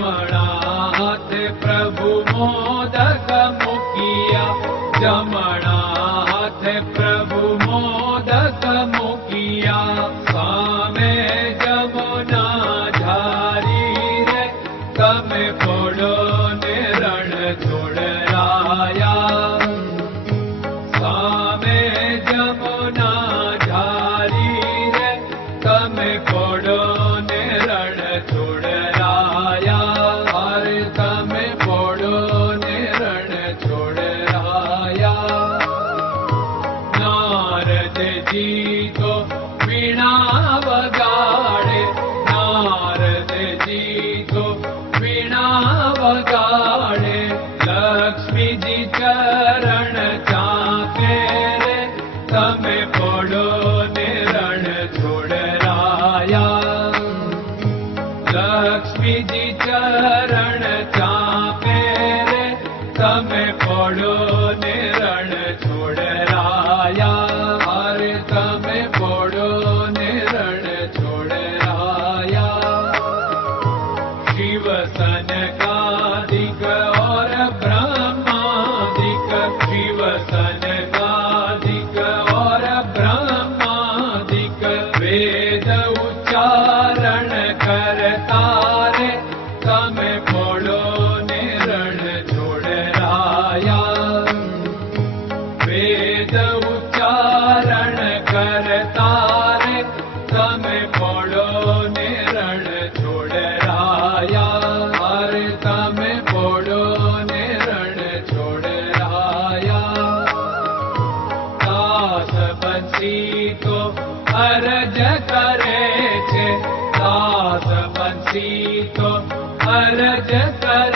णाथ प्रभु मोदक मुख्या जनाथ प्रभु मोदक सामे जमुना झारी रे तमे राया छोडा भारतमे तो जरे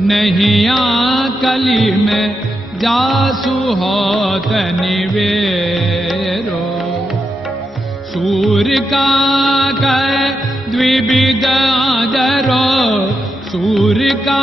नहीं आ कली में जासु हो तनिवे रो का कह द्विविध आदरो सूर्य का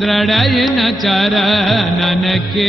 ದೃಢಯನ ನನಕ್ಕೆ